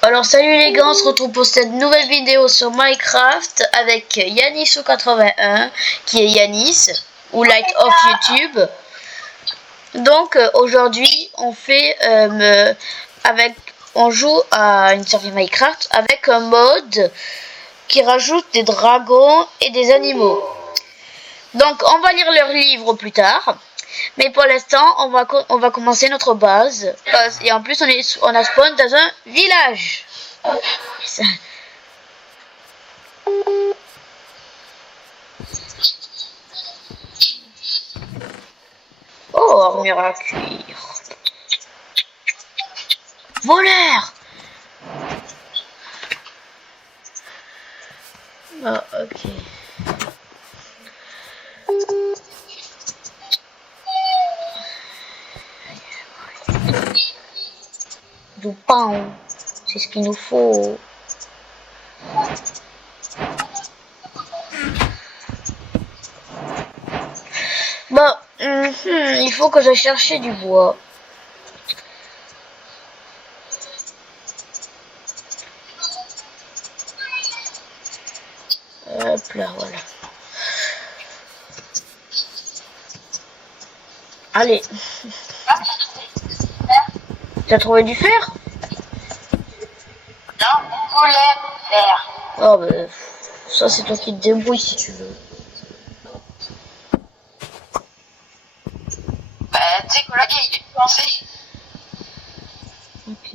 Alors salut les gars, on se retrouve pour cette nouvelle vidéo sur Minecraft avec Yanis81 qui est Yanis ou Light of YouTube. Donc aujourd'hui on fait on joue à une série Minecraft avec un mode qui rajoute des dragons et des animaux. Donc on va lire leurs livres plus tard. Mais pour l'instant, on va commencer notre base. Et en plus, on a spawn dans un village. Oh, armure à cuir. Voleur. Ah, ok. Du pain, c'est ce qu'il nous faut. Bon, il faut que je cherche du bois. Hop là, voilà. Allez. T'as trouvé du fer? Non, vous voulez faire. Oh, bah, ça c'est toi qui te débrouilles si tu veux. Bah, tu sais que là, il est pensé. Ok.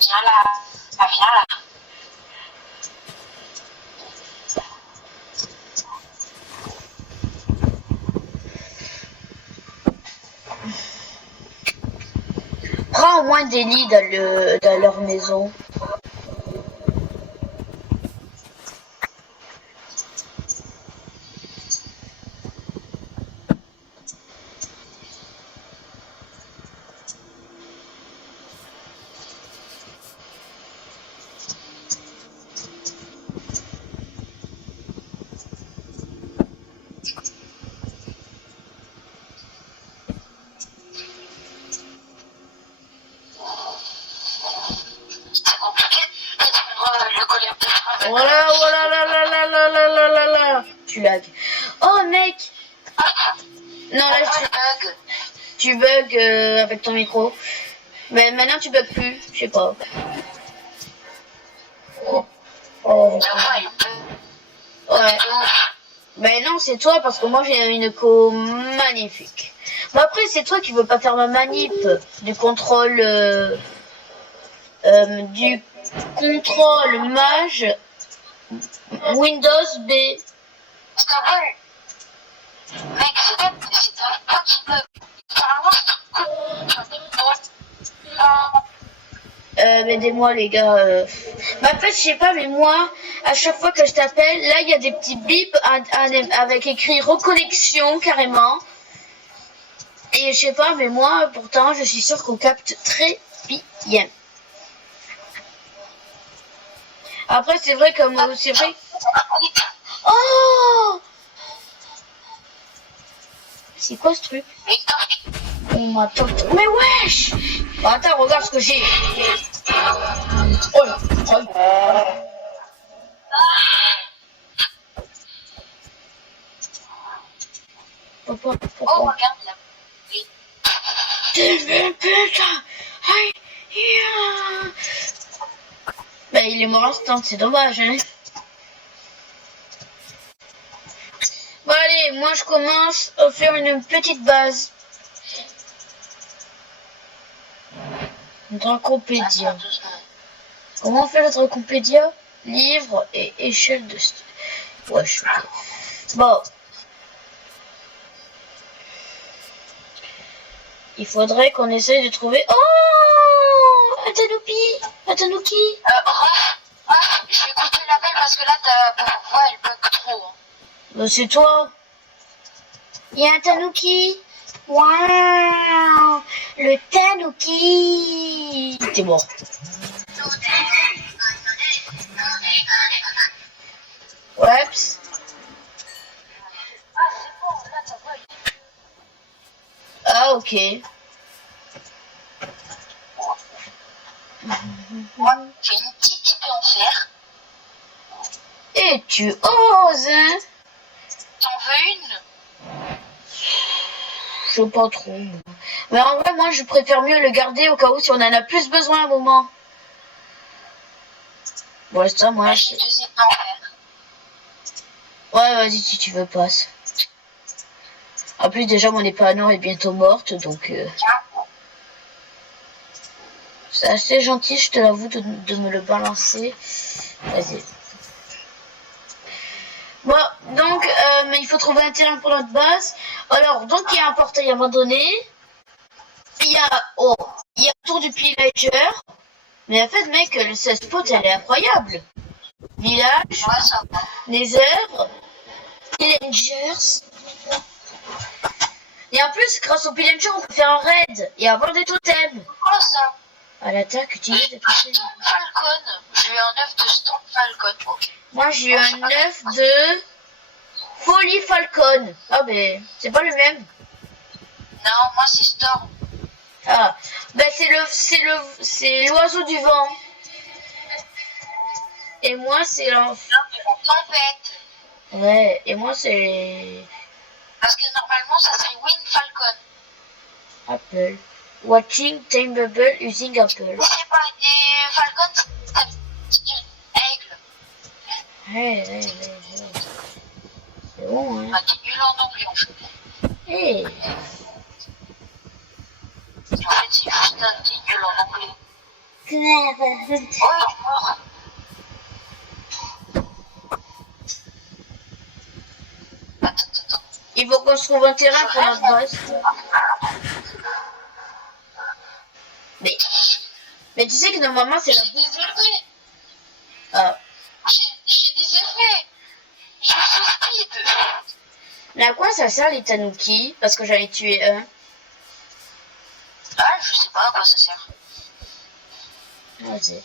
Viens là. Ah, viens là. Prends au moins des lits dans leur maison. C'est compliqué de trouver le golem de phrases. Voilà, voilà, là, là, là, là, là, là, là, là. Tu lag. Oh, mec. Non, là, tu bugs avec ton micro. Mais maintenant, tu bugs plus. Je sais pas. Oh, ouais. Mais non, c'est toi, parce que moi, j'ai une co magnifique. Bon, après, c'est toi qui veux pas faire ma manip du contrôle... du contrôle mage Windows B. C'est un bon. Mec, c'est un pas qui peut. C'est un monstre. Aidez-moi les gars. Mais en fait, je sais pas, mais moi, à chaque fois que je t'appelle, là, il y a des petits bips avec écrit reconnexion carrément. Et je sais pas, mais moi, pourtant, je suis sûre qu'on capte très bien. Après, c'est vrai comme c'est vrai. Oh, c'est quoi ce truc? On m'attend. Mais wesh! Bah, attends, regarde ce que j'ai. Oh là, oh là. Pourquoi? Oh, regarde là. Putain! Aïe! Yeah. Bah, il est mort instant, c'est dommage, hein. Bon, allez, moi je commence à faire une petite base. Dracopédia. Comment on fait le Dracopédia? Livre et échelle de... Ouais, je suis... Bon. Il faudrait qu'on essaye de trouver... Oh, un tanuki. Je vais couper l'appel parce que là, ta voix, elle bug trop. Bah, c'est toi. Il y a un tanuki. Waouh, le tanuki. T'es mort. Moi, j'ai une petite épée en fer. Et tu oses, hein? T'en veux une? Je sais pas trop. Mais en vrai, moi, je préfère mieux le garder au cas où si on en a plus besoin à un moment. Ouais, ça, moi. Là, j'ai 2 épées en fer. Ouais, vas-y, si tu veux, passe. En plus, déjà, mon épée à Nord est bientôt morte, donc... C'est assez gentil, je te l'avoue, de me le balancer. Vas-y. Bon, donc, mais il faut trouver un terrain pour notre base. Alors, donc, il y a un portail abandonné. Il y a le tour du pillager. Mais en fait, mec, ce spot, elle est incroyable. Village, Ouais, ça va. Nether, Pillagers. Et en plus, grâce au Pillager, on peut faire un raid et avoir des totems. Quoi ça? À l'attaque, utilise des totems. Storm Falcon. J'ai eu un œuf de Storm Falcon. Ok. Moi, j'ai eu un œuf de Folie Falcon. Ah, mais c'est pas le même. Non, moi c'est Storm. Ah, ben c'est l'oiseau du vent. Et moi, c'est Tempête. Ouais, et moi, c'est Parce que normalement ça serait Wind Falcon. Apple. Watching Time Bubble using Apple. Je sais pas, et Falcon c'est aigle. Ouais. C'est bon, hein. Bah, t'es nul en anglais en fait. Hey. En fait c'est juste un t'es nul en anglais. Oh, mort. Attends. Il faut qu'on se trouve un terrain pour notre base. Mais tu sais que normalement c'est la... J'ai des effets. Ah. J'ai des effets. Je suis speed. Mais à quoi ça sert les tanuki? Parce que j'en ai tué un. Ah, je sais pas à quoi ça sert. Vas-y.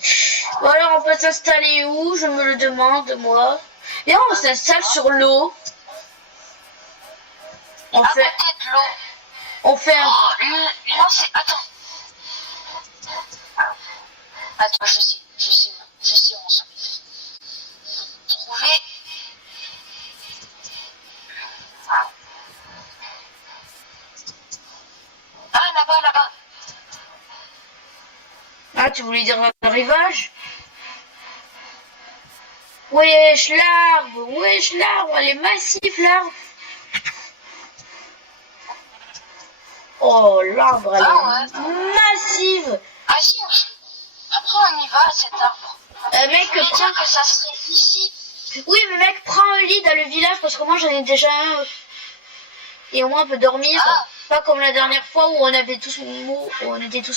Bon alors on peut s'installer où? Je me le demande moi. Et on s'installe sur l'eau. On À fait côté de l'eau. un... Oh, là c'est... Attends, je sais où on se met. Trouver... Ah, là-bas. Ah, tu voulais dire le rivage? Wesh, l'arbre, elle est massive, l'arbre. Oh, l'arbre, elle est massive. Ah si, après on y va à cet arbre. Mec, Je voulais dire que ça serait ici. Oui, mais mec, prends un lit dans le village parce que moi j'en ai déjà un. Et au moins on peut dormir. Ah. Pas comme la dernière fois où on était tous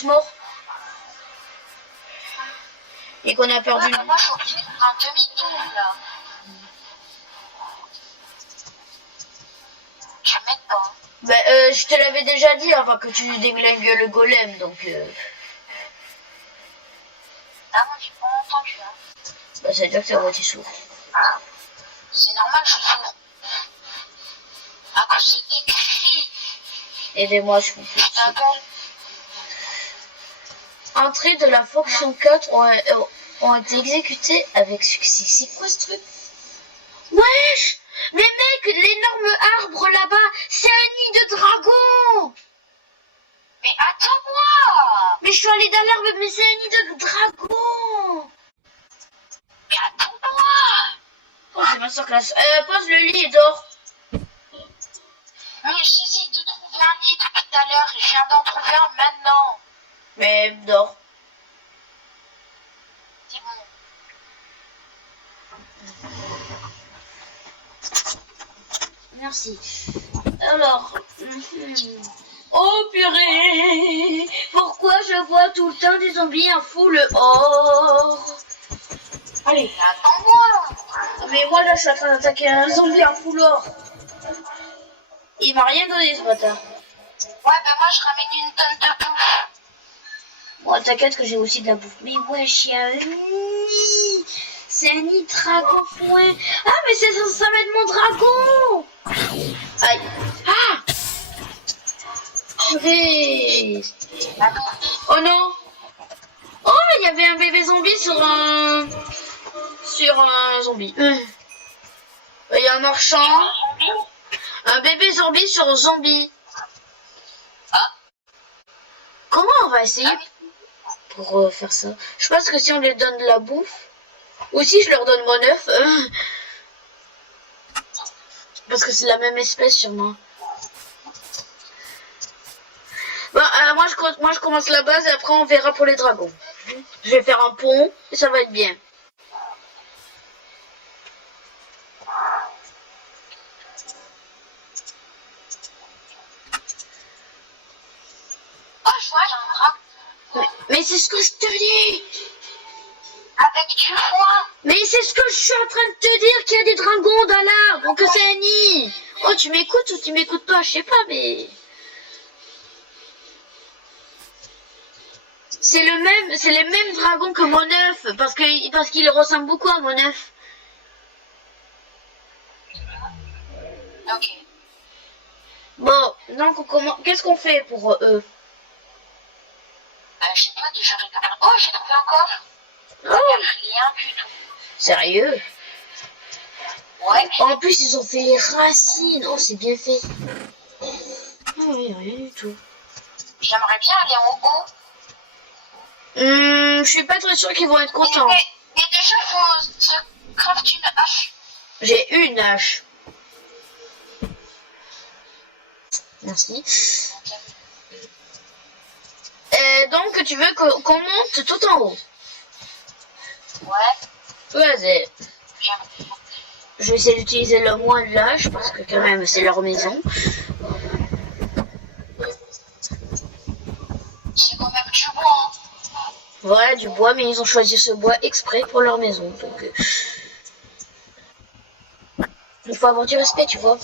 morts. Et qu'on a perdu. Ouais, bah moi je suis obligée de faire un demi-tour là. Je m'aide pas. Bah, je te l'avais déjà dit avant que tu déglingues le golem, donc... Ah, moi j'ai pas entendu. Hein. Bah, ça veut dire que ça va être sourd. C'est normal, je suis sourd. À cause de tes cris. Aidez-moi, je vous prie. Ta gueule. Entrées de la fonction 4 ont été exécutées avec succès. C'est quoi ce truc? Wesh! Mais mec, l'énorme arbre là-bas, c'est un nid de dragon! Mais attends-moi. Mais je suis allée dans l'arbre, mais c'est un nid de dragon! Mais attends-moi. Oh, c'est ma soeur classe. Pose le lit et dors. Mais j'essaie de trouver un nid depuis tout à l'heure. Je viens d'en trouver un maintenant. Mais dors. C'est bon. Merci. Alors... Oh purée! Pourquoi je vois tout le temps des zombies en full or? Allez. Mais attends-moi. Mais moi là je suis en train d'attaquer un zombie en full or. Il m'a rien donné ce bâtard. Ouais, bah moi je ramène une tonne de bouffe. Bon, t'inquiète que j'ai aussi de la bouffe. Mais wesh, il y a un nid. C'est un nid dragon foin. Ah, mais ça va être mon dragon. Aïe. Ah. purée. Oh non. Oh, il y avait un bébé zombie sur un zombie. Il y a un marchand. Un bébé zombie sur un zombie. Comment on va essayer pour faire ça? Je pense que si on lui donne de la bouffe, ou si je leur donne mon œuf, parce que c'est la même espèce sûrement. Bon, moi je commence la base et après on verra pour les dragons. Je vais faire un pont et ça va être bien. Oh, je vois, il y a un dragon. Mais c'est ce que je te dis. Avec du foin. Mais c'est ce que je suis en train de te dire, qu'il y a des dragons dans l'arbre, que c'est un nid. Oh, tu m'écoutes ou tu m'écoutes pas, je sais pas, mais... C'est les mêmes dragons que mon œuf, parce qu'il ressemble beaucoup à mon œuf. Ok. Bon, donc qu'est-ce qu'on fait pour eux? Je sais pas, déjà récupérer. Oh, j'ai trouvé un coffre. Oh, Rien du tout. sérieux? Ouais. En plus, ils ont fait les racines. Oh, c'est bien fait. Ah oui, rien du tout. J'aimerais bien aller en haut. Je suis pas très sûre qu'ils vont être contents. Mais déjà, il faut se craft une hache. J'ai une hache. Merci. Donc, tu veux qu'on monte tout en haut? Ouais. Vas-y. J'aime. Je vais essayer d'utiliser le moins de l'âge parce que quand même c'est leur maison. C'est quand même du bois. Voilà, du bois, mais ils ont choisi ce bois exprès pour leur maison. Donc, il faut avoir du respect, tu vois.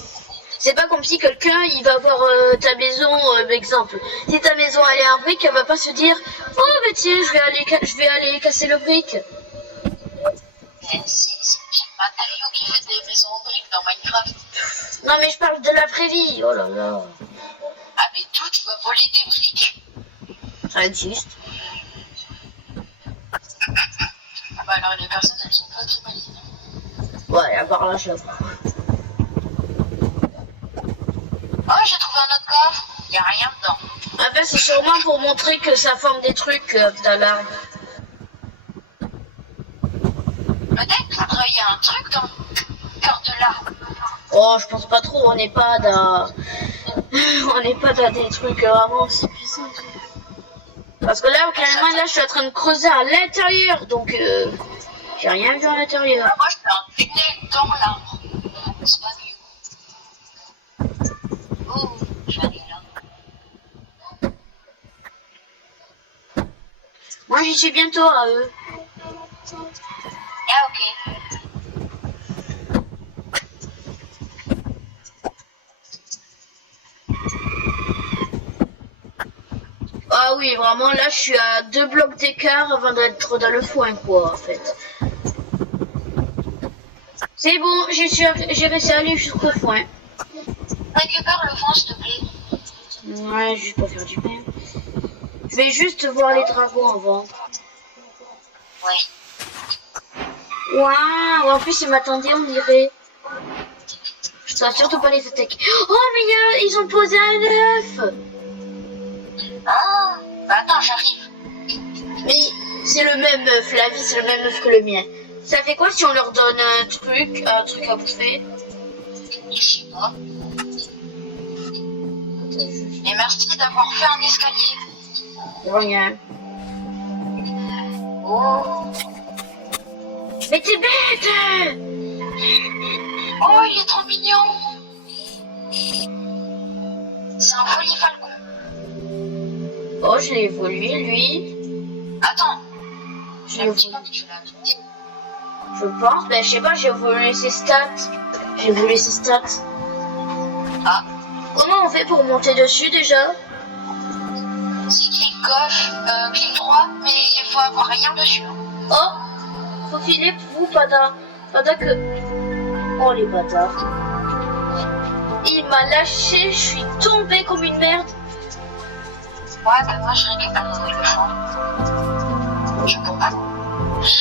C'est pas comme si quelqu'un, il va voir ta maison, exemple. Si ta maison, elle est en brique, elle va pas se dire « Oh, mais tiens, je vais aller casser le brique. » Mais c'est Matériau qui fait des maisons en briques dans Minecraft. Non, mais je parle de la vraie vie. Oh là là. Ah, mais toi, tu vas voler des briques. Ça existe. Bah alors, les personnes, elles sont pas trop malines. Ouais, à part là, je sais pas. Oh, j'ai trouvé un autre coffre. Y a rien dedans. En fait, c'est sûrement pour montrer que ça forme des trucs dans l'arbre. Peut-être qu'il y a un truc dans le cœur de l'arbre. Oh, je pense pas trop, on n'est pas dans... on n'est pas dans des trucs vraiment si puissants. Parce que là, carrément, là, je suis en train de creuser à l'intérieur, donc j'ai rien vu à l'intérieur. Moi, je fais un tunnel dans l'arbre. C'est pas mieux. Oh, je vais aller là. Moi, j'y suis bientôt à eux. Ah, ok. Ah oui, vraiment, là, je suis à 2 blocs d'écart avant d'être dans le foin, quoi, en fait. C'est bon, j'ai réussi à aller jusqu'au foin. Récupère le foin, s'il te plaît. Ouais, juste pour faire du bien. Je vais juste voir les dragons avant. Ouais. Waouh, en plus, ils m'attendaient, on dirait. Je dois surtout pas les attaquer. Oh, mais ils ont posé un œuf. Ah, bah attends, j'arrive. Mais c'est le même œuf, la vie, c'est le même œuf que le mien. Ça fait quoi si on leur donne un truc à bouffer? Je sais pas. Et merci d'avoir fait un escalier. Rien. Oh. Mais t'es bête! Oh, il est trop mignon. C'est un folifalcon. Oh, je l'ai évolué, lui. Attends. Je Je l'ai ne dis évolué. pas que tu l'as trouvé. Je pense, ben je sais pas, j'ai évolué ses stats. J'ai évolué ses stats. Ah. Comment on fait pour monter dessus déjà? C'est clic gauche, clic droit, mais il faut avoir rien dessus. Oh! Faut filer pour vous, Pada. Pada que... Oh, les bâtards. Il m'a lâché, je suis tombée comme une merde. Ouais, ben moi je récupère nos éléphants. Je peux pas.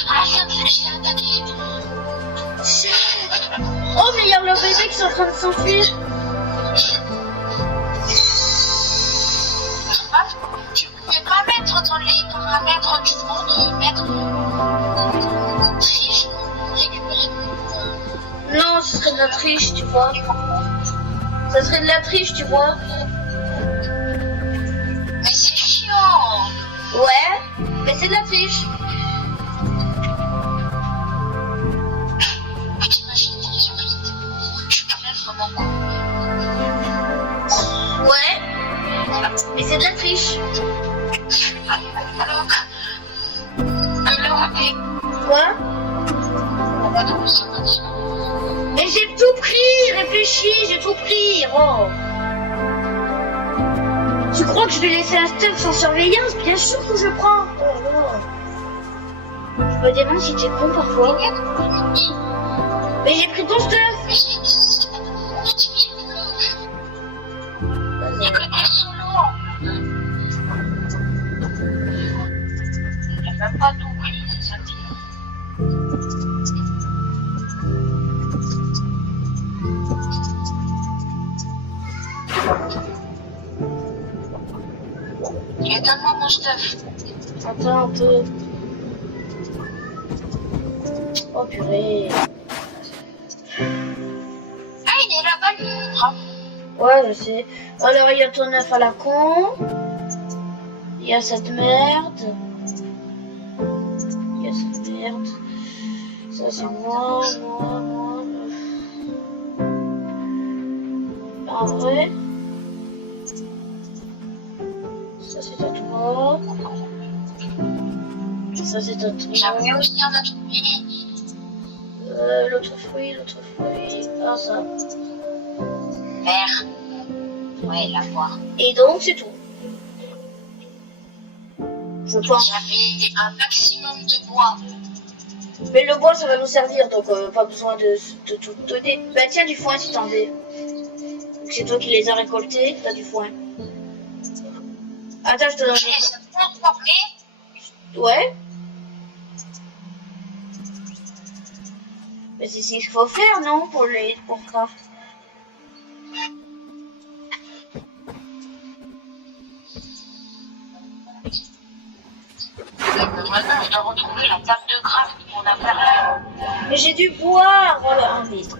Ah, ça me fait chier d'attaquer. Oh, mais il y a le bébé qui est en train de s'enfuir. Tu pouvais pas mettre dans les paramètres du monde, mettre triche, récupérer. Non, ce serait de la triche, tu vois. Ça serait de la triche, tu vois. Mais c'est chiant. Ouais, mais c'est de la triche. T'imagines, t'es surprise. Tu pourrais vraiment con. Ouais, mais c'est de la triche. Alors que l'heure est. Quoi? On va dans le samedi. Mais j'ai tout pris, réfléchis, j'ai tout pris. Oh. Tu crois que je vais laisser un stealth sans surveillance? Bien sûr que je prends. Je me demande si t'es con parfois. Mais j'ai pris ton stealth. Mais j'ai dit, il connaît son nom. Il n'a même pas tout pris, c'est ça qui est. Donne-moi mon stuff. Attends un peu. Oh purée. Ah, il est là-bas, lui. Bravo. Ouais, je sais. Alors, il y a ton œuf à la con. Il y a cette merde. Il y a cette merde. Ça, c'est moi. En vrai. Ça, c'est à toi. Ça, c'est à toi. J'avais aussi un autre fruit. L'autre fruit. Ah, ça. Vert. Ouais, la poire. Et donc, c'est tout. Je pense. J'avais un maximum de bois. Mais le bois, ça va nous servir, donc pas besoin de tout donner. Bah tiens, du foin si t'en veux. C'est toi qui les as récoltés, t'as du foin. Attends, je te donne. Je les ai transformés. Ouais. Mais c'est ce qu'il faut faire, non, pour craft. Maintenant, je dois retrouver la table de craft qu'on a perdu. Mais j'ai du bois, voilà, un litre.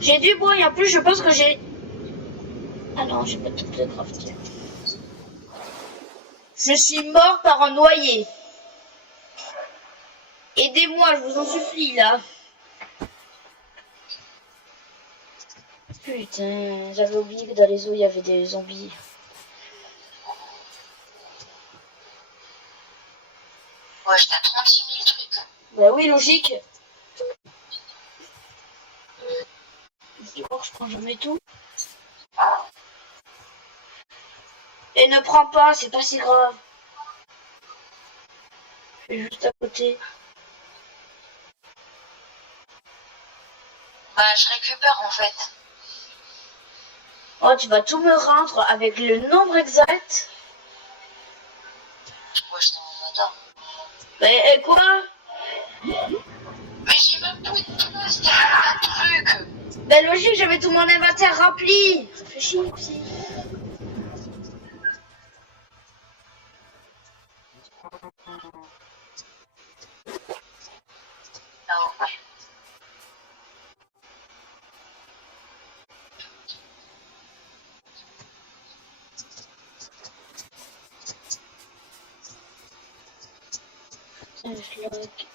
J'ai du bois et en plus, je pense que j'ai. Ah non, j'ai pas de table de craft. Je suis mort par un noyer. Aidez-moi, je vous en supplie, là. Putain, j'avais oublié que dans les eaux, il y avait des zombies. Ouais, j'étais à 36 000 trucs. Bah oui, logique. Je crois que je prends jamais tout. Et ne prends pas, c'est pas si grave. Je suis juste à côté. Bah, je récupère en fait. Oh, tu vas tout me rendre avec le nombre exact. Ouais, je t'en adore. Mais quoi? Mais j'ai même plus de place, il y a un truc. Ben logique, j'avais tout mon inventaire rempli. Réfléchis aussi. Ah ouais. Je lock.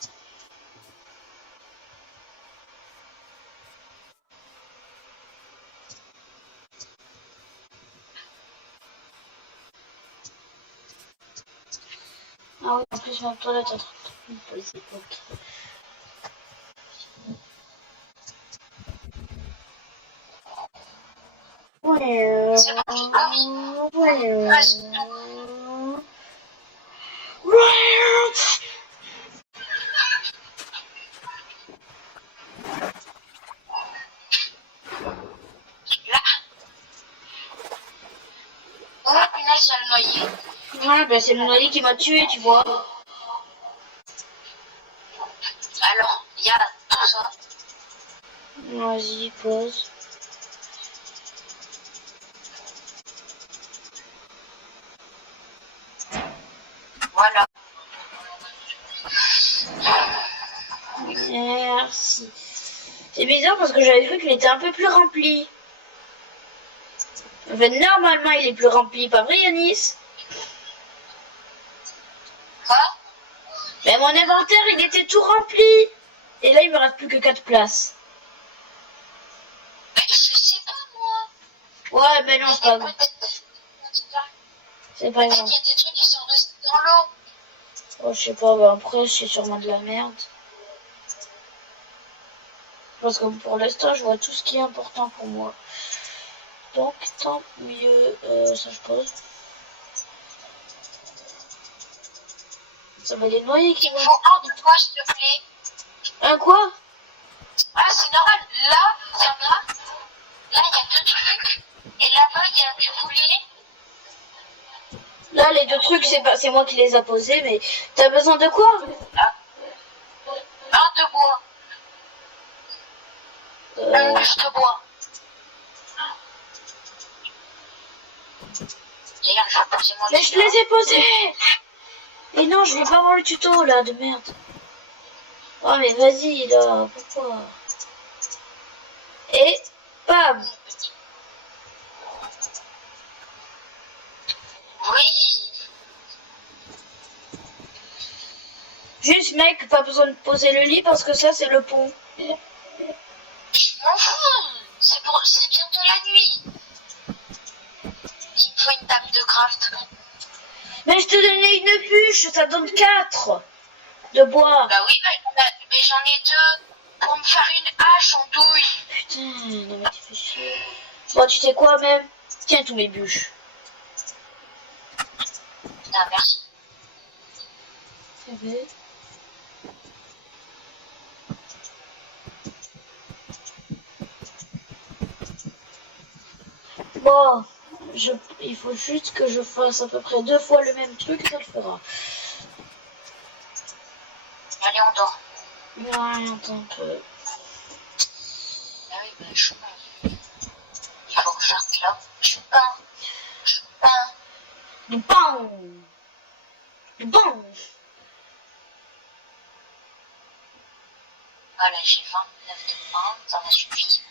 Ah oui, en plus, ma toilette est en train de pour les époques. Ouais. C'est bon, j'ai commis. Ouais. Ah, c'est là. mais c'est mon Ali qui m'a tué, tu vois. Alors, il y a tout ça. Vas-y, pause. Voilà. Merci. C'est bizarre parce que j'avais cru qu'il était un peu plus rempli. En fait, normalement, il est plus rempli, pas vrai, Yanis? Quoi? Mais mon inventaire, il était tout rempli. Et là, il me reste plus que 4 places. Mais je sais pas, moi. Ouais, mais non, c'est pas grave. C'est pas Peut-être grave. qu'il y a des trucs qui sont restés dans l'eau. Oh, je sais pas, bah après, c'est sûrement de la merde. Parce que pour l'instant, je vois tout ce qui est important pour moi. Donc, tant mieux. Ça, je pose. Ça va les noyer qui Il me vont. faut un de toi, s'il te plaît. Un quoi? Ah, c'est normal. Là, il y en a. Là, il y a 2 trucs. Et là-bas, il y a du poulet. Là, les 2 trucs, c'est moi qui les a posés, mais t'as besoin de quoi? Ah. Un de bois. Un bûche de bois. D'ailleurs, je vais poser mon Mais je les ai posés! Et non, je vais pas voir le tuto, là, de merde. Oh, mais vas-y, là, pourquoi? Et, bam! Oui. Juste, mec, pas besoin de poser le lit parce que ça, c'est le pont. Je m'en fous. C'est bientôt la nuit. Il me faut une table de craft. Mais je te donnais une bûche, ça donne 4 de bois. Bah oui, mais j'en ai 2 pour me faire une hache en douille. Putain, non mais tu fais chier. Bon, tu sais quoi même? Tiens tous mes bûches. Ah, merci. C'est vrai. Bon, il faut juste que je fasse à peu près 2 fois le même truc, ça le fera. Allez, on dort. Ouais, attends un peu. Ah oui, mais je il faut que je fasse là. Du pain. Du pain. Du pain. Du pain. Voilà, j'ai 29 de pain. Ça m'a suffi.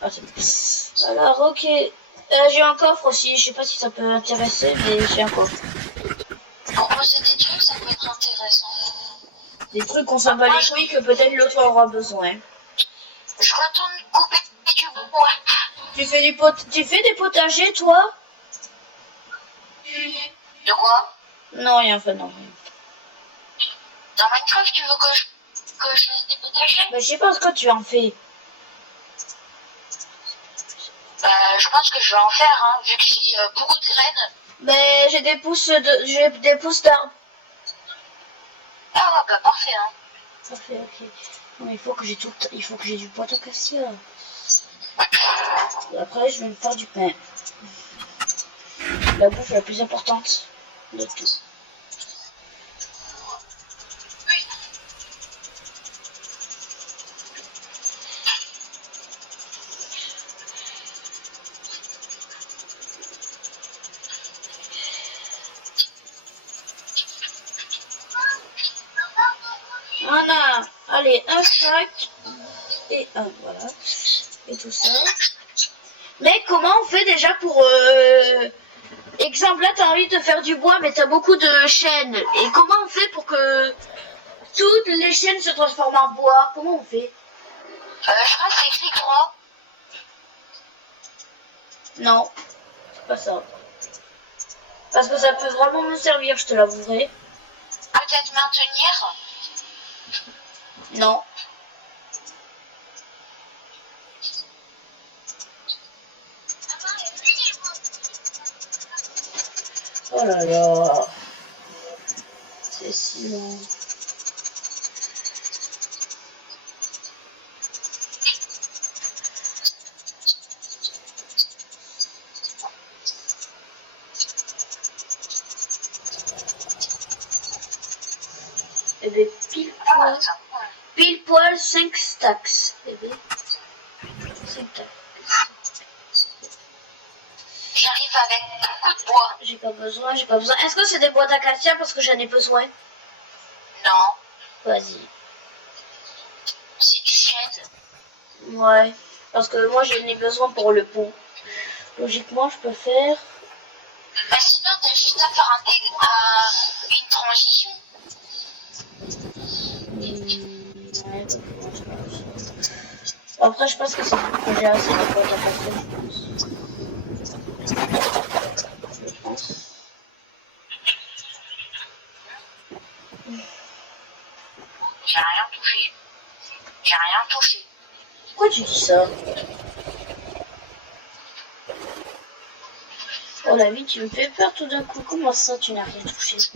Ah, c'est bon. Alors, ok. J'ai un coffre aussi, je sais pas si ça peut intéresser, mais j'ai un coffre. Proposer des trucs, ça peut être intéressant. Des trucs qu'on s'en bat les couilles que peut-être l'autre aura besoin. Je retourne couper du bois. Tu fais des potagers, toi? De quoi? Non, rien, enfin non. Dans Minecraft, tu veux que je fasse des potagers? Mais je sais pas ce que tu en fais. Je pense que je vais en faire, hein, vu que j'ai beaucoup de graines. Mais j'ai des pousses d'arbres. Ah ouais, bah parfait, hein. Parfait, ok. Non, il faut que j'ai du bois d'acacia. Et après, je vais me faire du pain. La bouffe la plus importante de tout. Voilà. Allez, un sac et un, voilà. Et tout ça. Mais comment on fait déjà pour... Exemple, là, t'as envie de faire du bois, mais t'as beaucoup de chaînes. Et comment on fait pour que toutes les chaînes se transforment en bois? Comment on fait? Je crois que c'est écrit droit. Non, c'est pas ça. Parce que ça peut vraiment me servir, je te l'avouerai. Peut-être maintenir. Non. Oh là là. C'est si long. poil, ça. Pile poil 5 stacks, bébé. 5 stacks. J'arrive avec beaucoup de bois. J'ai pas besoin, j'ai pas besoin. Est-ce que c'est des bois d'acacia parce que j'en ai besoin? Non, Vas-y. c'est du chêne. Ouais. Parce que moi j'en ai besoin pour le pont. Logiquement, je peux faire. Bah sinon, t'as juste à faire une transition. Ouais, après, je pense que c'est que j'ai assez de boîtes à passer, je pense. J'ai rien touché. J'ai rien touché. Pourquoi tu dis ça? Oh la vie, tu me fais peur tout d'un coup. Comment ça, tu n'as rien touché? Je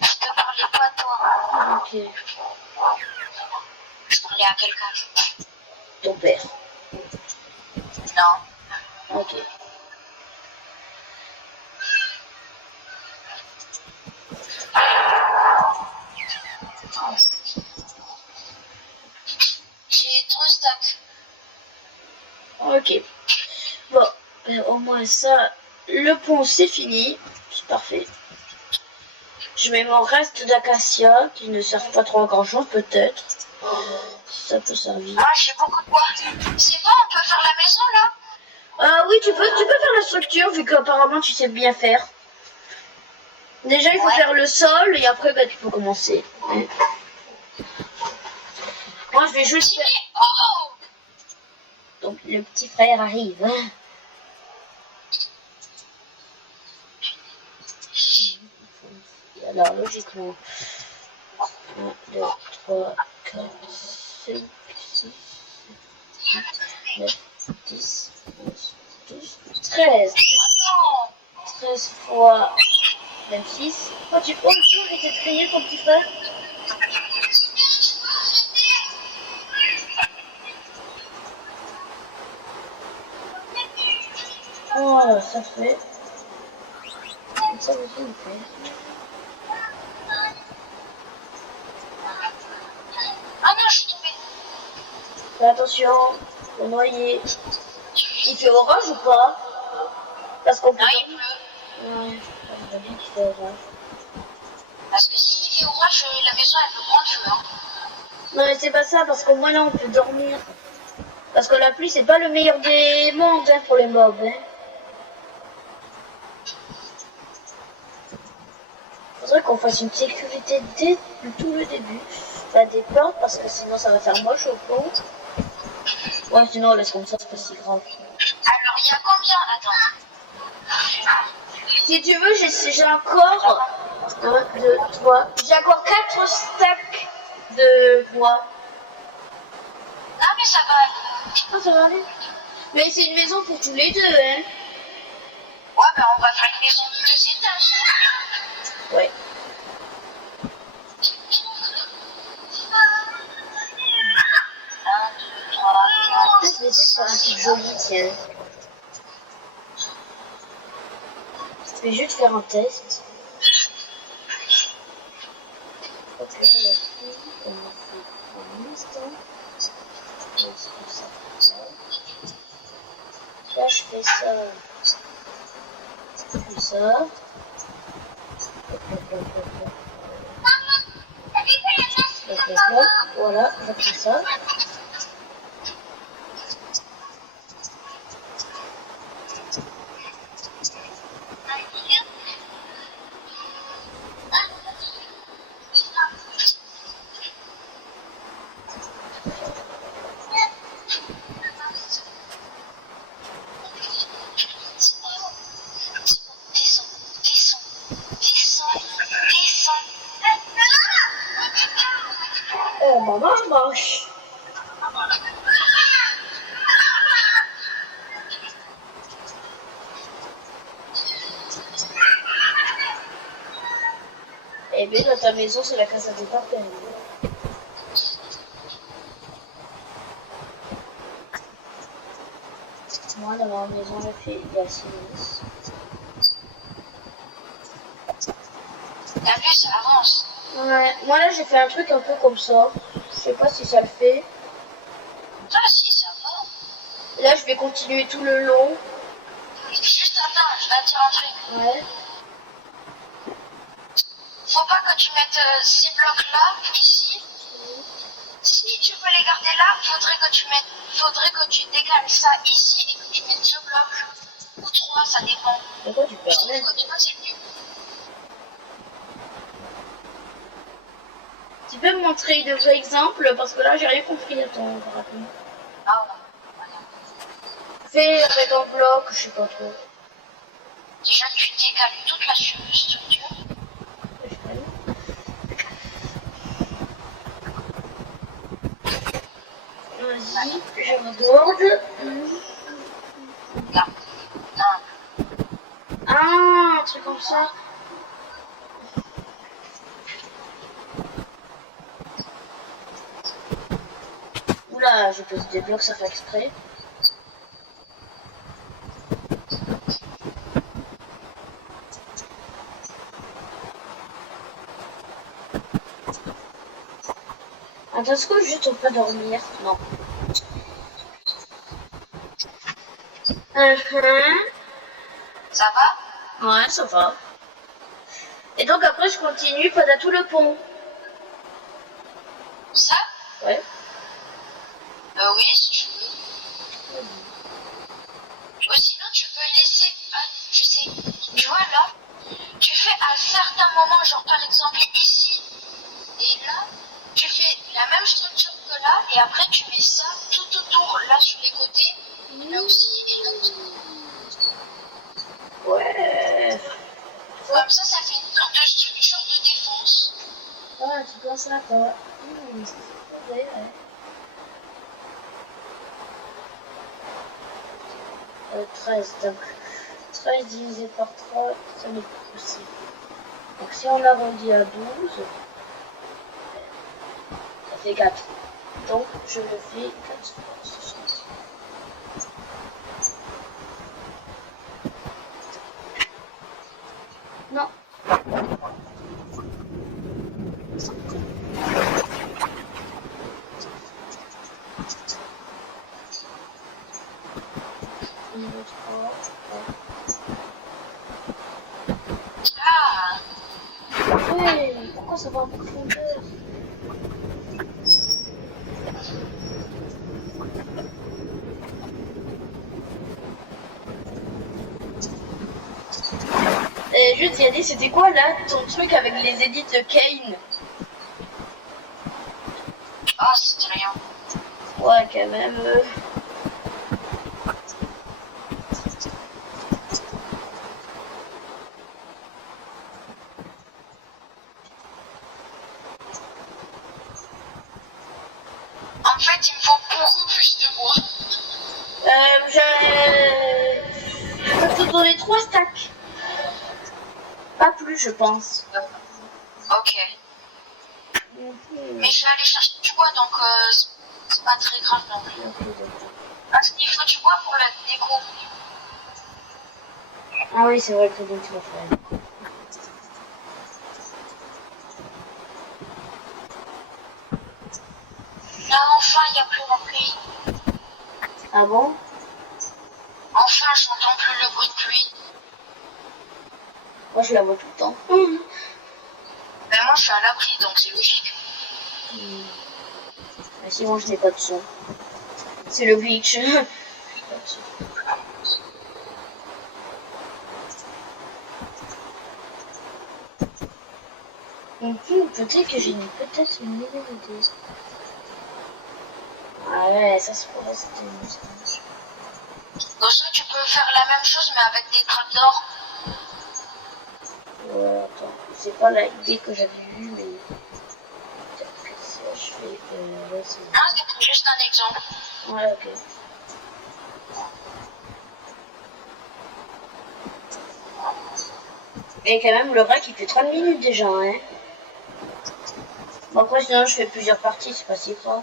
te parlais pas, toi. Ok. Je parlais à quelqu'un. Ton père. Non. Ok. J'ai 3 stacks. Ok. Bon, au moins ça, le pont c'est fini. C'est parfait. Je mets mon reste d'acacia qui ne sert pas trop à grand chose peut-être. Ça peut servir. Ah, j'ai beaucoup de bois. C'est bon, on peut faire la maison là? Oui, tu peux faire la structure vu qu'apparemment tu sais bien faire. Déjà, il faut faire le sol et après, bah, tu peux commencer. Moi, je vais juste faire... Oh! Donc, le petit frère arrive. Hein. Et alors, logiquement, 1, 2, 3, 4, 5, 6, 7, 8, 9, 10, 11, 12, 13. 13 fois 26. Oh, tu prends le tour et t'es trié ton petit frère? Oh, ça fait. Ça aussi, il fait. Ah non, je suis tombée. Fais attention, le noyer. Il fait orage ou pas? Parce qu'on peut. Non, il pleut. Ouais, j'aimerais bien qu'il fait orage. Parce que s'il fait orage, la maison elle peut prendre feu. Hein. Non, mais c'est pas ça, parce qu'au moins là on peut dormir. Parce que la pluie, c'est pas le meilleur des mondes hein, pour les mobs. Hein. Faudrait qu'on fasse une sécurité dès tout le début. Pas des portes, parce que sinon ça va faire moche au pont. Ouais, sinon on laisse comme ça, c'est pas si grave. Alors, il y a combien? Attends. Si tu veux, j'ai encore 1, 2, 3. J'ai encore 4 stacks de bois. Ah, mais ça va aller. Ah, ça va aller. Mais c'est une maison pour tous les deux, hein. Ouais, ben on va faire une maison de 2 étages. Ouais. Un, 2, 3, 4. Je vais essayer de faire un truc joli, tiens. Je vais juste faire un test. Ok, la fille, on a fait un instant. Je vais faire ça là. Là, je fais ça comme ça. Voilà, je fais ça. Oh, maman marche. Eh bien, dans ta maison, c'est la Casa de Papel. Moi, dans ma maison, j'ai fait Yassinis. T'as vu ça? Ouais, moi là j'ai fait un truc un peu comme ça. Je sais pas si ça le fait. Ça, si, ça va. Là je vais continuer tout le long. Juste attends, je vais te dire un truc. Ouais. Faut pas que tu mettes ces blocs-là, ici. Si tu veux les garder là, faudrait que tu décales ça ici et que tu mettes 2 blocs. Ou 3, ça dépend. Pourquoi tu Je trouve permets? que 3, c'est mieux. Tu peux me montrer de vrais exemples parce que là j'ai rien compris à ton parapluie. Ah ouais. Voilà. Fais avec un bloc, je sais pas trop. Déjà, tu décales toute la structure. Je sais pas. Vas-y, je regarde. Là. Non. Ah, un truc comme ça. Oula, j'ai posé des blocs sans faire exprès. Attends, est-ce que juste on peut dormir? Non. Ça va? Ouais, ça va. Et donc après, je continue pendant tout le pont. Ça? Ouais. Oui, si tu veux. Ou sinon, tu peux laisser. Je sais. Tu vois là, tu fais à certains moments, genre par exemple ici et là, tu fais la même structure que là, et après tu mets ça tout autour, là sur les côtés, là aussi et là aussi. Ouais. Comme ça fait une sorte de structure de défense. Ouais, tu penses là, quoi. Ouais. 13, donc 13 divisé par 3, ça n'est pas possible. Donc si on arrondit à 12, ça fait 4. Donc je le fais 4 fois 60. Non. Ah, Ouais, pourquoi ça va en profondeur? Juste Yannis, c'était quoi là ton truc avec les édits de Kane? ah, c'est rien. Ouais, quand même. En fait, il me faut beaucoup plus de bois. Je peux te donner 3 stacks. Pas plus, je pense. Ok. Mais je vais aller chercher du bois, donc c'est pas très grave non plus. Parce qu'il faut du bois pour la déco. Ah oui, c'est vrai que donc tu vas faire. Là, enfin, il n'y a plus la pluie. Ah bon? Enfin, j'entends plus le bruit de pluie. Moi, je la vois tout le temps. Ben, moi, je suis à l'abri, donc c'est logique. Mais sinon, je n'ai pas de son. C'est le glitch. Peut-être que j'ai peut-être une nouvelle idée. Ah ouais, ça se pourrait, c'était une moustache. Donc ça, tu peux faire la même chose, mais avec des trapdoors. Ouais, attends, c'est pas l'idée que j'avais vue, mais peut-être que si je fais. Ouais, c'est. Ah, c'est juste un exemple. Ouais, ok. Et quand même, le rack il fait 30 minutes déjà, hein. Bon, après, sinon, je fais plusieurs parties, c'est pas si grave.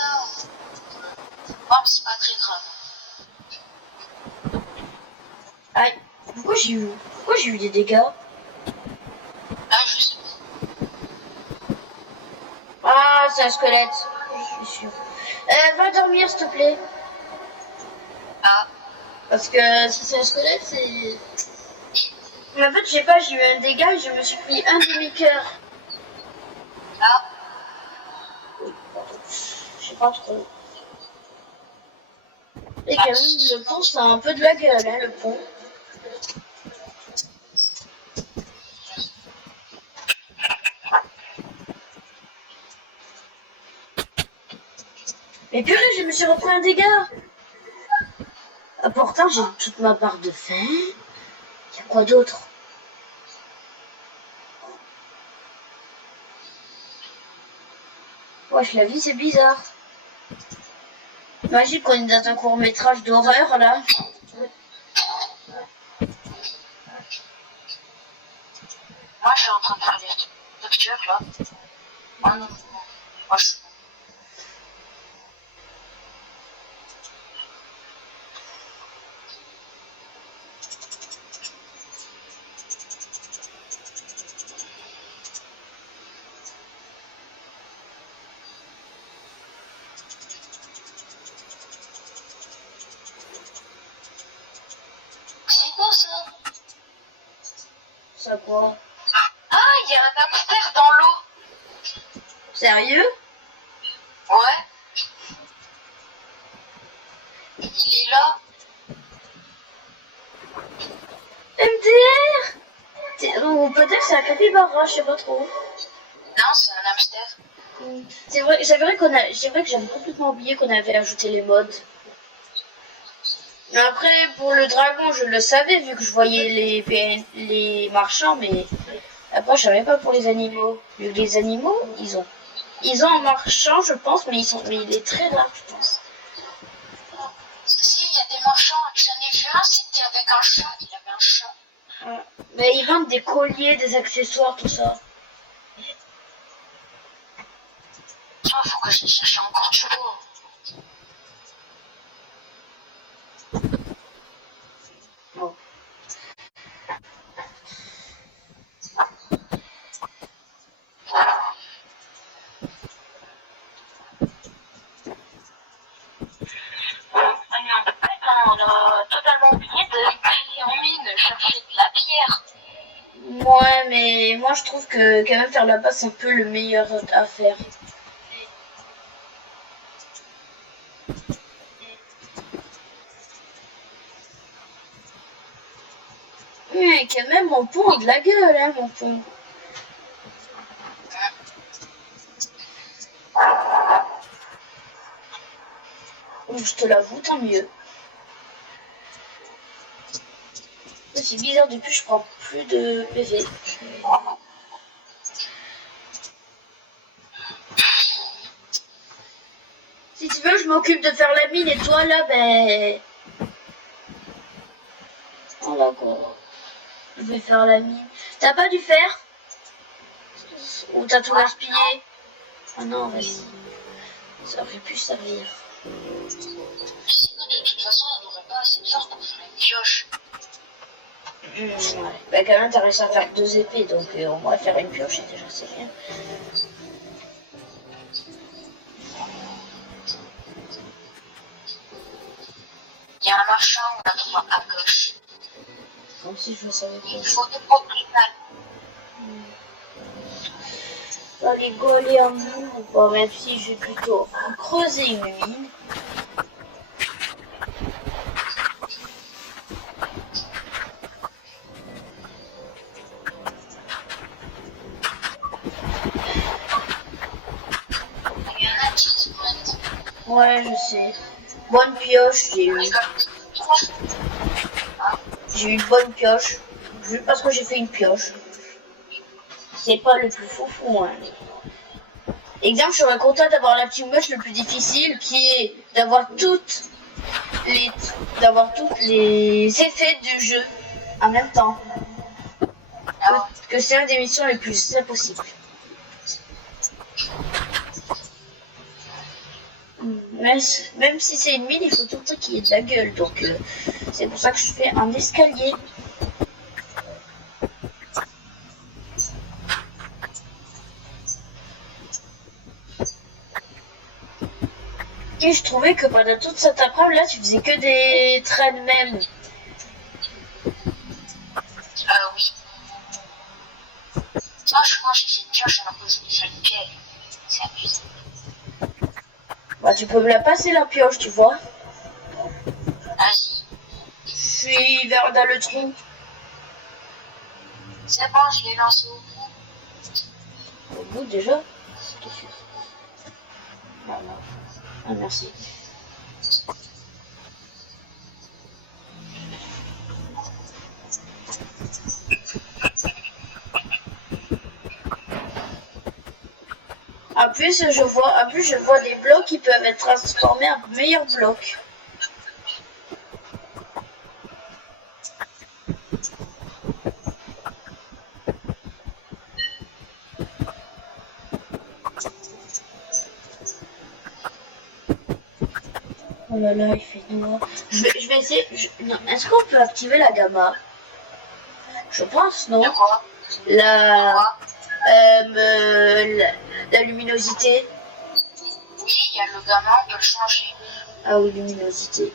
ça. Bon, c'est pas très grave. Aïe, pourquoi j'ai eu des dégâts? Ah, je sais pas. Ah, c'est un squelette, je suis sûre. Va dormir, s'il te plaît. Ah, Parce que si c'est un squelette, c'est... Mais en fait, je sais pas, j'ai eu un dégât et je me suis pris un demi-cœur. ah, Je sais pas trop. Et quand même, le pont, ça a un peu de la gueule, hein, le pont. Mais purée, je me suis repris un dégât. Ah, pourtant, j'ai toute ma barre de faim. Il y a quoi d'autre? Wesh, la vie, c'est bizarre. Imagine qu'on est dans un court-métrage d'horreur, là. moi, je suis en train de faire des lectures, là. Ah non, moi, je... C'est quoi, ça? Ça quoi? Ah, il y a un hamster dans l'eau. Sérieux? Ouais. Il est là. MDR? Ou peut-être que c'est un capybara, je sais pas trop. Non, c'est un hamster. C'est vrai que j'avais complètement oublié qu'on avait ajouté les mods. Mais après, pour le dragon, je le savais vu que je voyais les marchands, mais après, je savais pas pour les animaux. Vu que les animaux, ils ont un marchand, je pense, mais il est très rare, je pense. Si, il y a des marchands. J'en ai vu un, c'était avec un chat. Il avait un chat. Ouais. Mais ils vendent des colliers, des accessoires, tout ça. Ah, faut que je cherche encore du lot. Bon. On a totalement oublié d'aller en mine chercher de la pierre. Ouais, mais moi je trouve que quand même faire la base c'est un peu le meilleur à faire. Mais quand même mon pont a de la gueule, hein, mon pont. Je te l'avoue, tant mieux. C'est bizarre, depuis je prends plus de PV. Si tu veux, je m'occupe de faire la mine et toi là, ben... Oh d'accord. Je vais faire la mine. T'as pas du fer? Ou t'as tout gaspillé? Ah non, vas-y. Ça aurait pu servir. De toute façon, on n'aurait pas assez de fer pour faire une pioche. Ouais. Bah quand même, t'as réussi à faire 2 épées, donc au moins faire une pioche, c'est déjà c'est bien. Il y a un marchand, on la trouve à gauche. Comme si je savais pas. Il faut des propriétaires. Dans les golems, bon, même si je vais plutôt creuser une mine. Il y en a qui se pointent. Ouais, je sais. Bonne pioche, j'ai eu. J'ai eu une bonne pioche. Juste parce que j'ai fait une pioche. C'est pas le plus foufou, hein. Exemple, je serais content d'avoir la teammatch le plus difficile, qui est d'avoir toutes les effets du jeu en même temps. Que c'est une des missions les plus impossibles. Même si c'est une mine, il faut tout le temps qu'il y ait de la gueule. Donc c'est pour ça que je fais un escalier. Et je trouvais que pendant toute cette après-midi là, tu faisais que des trains même. Oui. Moi, j'ai fait une pioche alors que je vais faire une pelle. C'est abusé. Bah, tu peux me la passer la pioche, tu vois. Vas-y. Je suis vers dans le trou. C'est bon, je l'ai lancé au bout. Au bout déjà. T'es sûr? Voilà. Ah, merci. En plus, je vois des blocs qui peuvent être transformés en meilleurs blocs. Oh là là, il fait noir. Je vais essayer. Est-ce qu'on peut activer la gamma? Je pense, non? De quoi? La luminosité. Oui, il y a le gamin, on peut le changer. Ah oui, luminosité.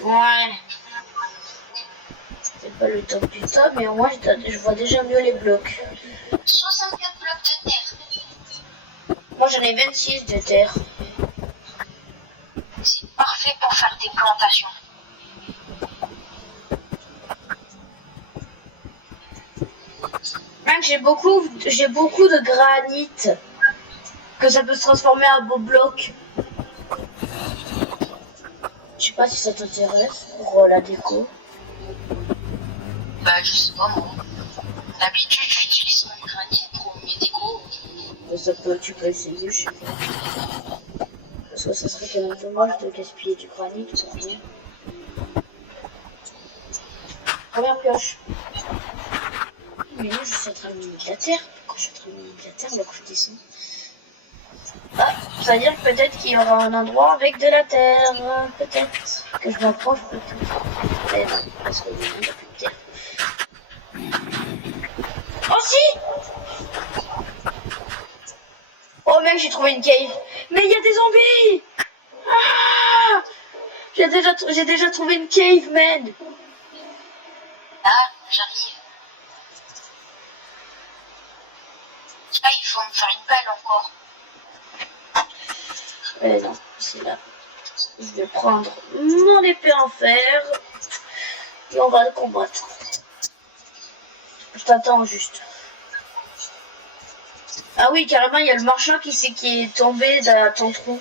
Ouais. C'est pas le top du top, mais au moins je vois déjà mieux les blocs. 64 blocs de terre. Moi j'en ai 26 de terre. C'est parfait pour faire des plantations. Même j'ai beaucoup de granit que ça peut se transformer en beau bloc. Je sais pas si ça t'intéresse pour la déco. Bah je sais pas moi. D'habitude j'utilise mon granit pour mes décos. Tu peux essayer, je sais pas. Parce que ça serait quand même dommage de gaspiller du granit pour rien. Première pioche. Mais là je suis en train de miner de la terre. Quand je suis en train de miner de la terre, là que je descends. Ah, ça veut dire peut-être qu'il y aura un endroit avec de la terre. Peut-être que je m'approche peut-être. Mais non, parce qu'il n'y a plus de terre. Oh si! Oh mec, j'ai trouvé une cave. Mais il y a des zombies! Ah! J'ai déjà trouvé une cave, man. Ah, j'arrive. Ah, il faut me faire une pelle encore. Non, c'est là. Je vais prendre mon épée en fer. Et on va le combattre. Je t'attends juste. Ah oui, carrément, il y a le marchand qui est tombé dans ton trou.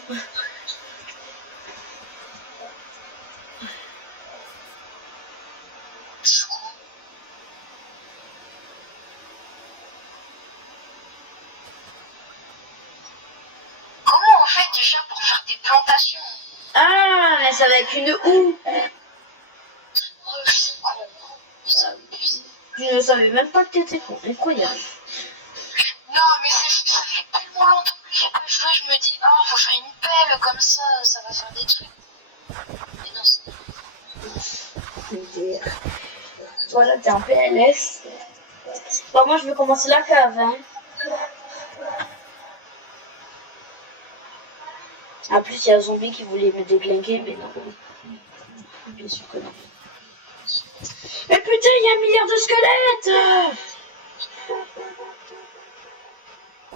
Comment on fait déjà pour faire des plantations? Ah, mais ça va avec une houe. Oh, je suis con. Ça m'épuise. Je ne savais même pas que t'étais con. Incroyable. Non, mais ça fait tellement longtemps que j'ai pas joué, je me dis, oh, faut faire une pelle comme ça va faire des trucs. Mais non, c'est... Voilà, t'es en PLS. Bon, moi, je vais commencer la cave, hein. En plus, il y a un zombie qui voulait me déglinguer, mais non. Bien sûr que non. Mais putain, il y a un milliard de squelettes!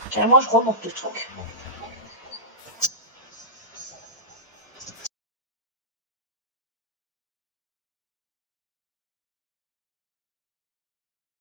Carrément, je remonte le truc.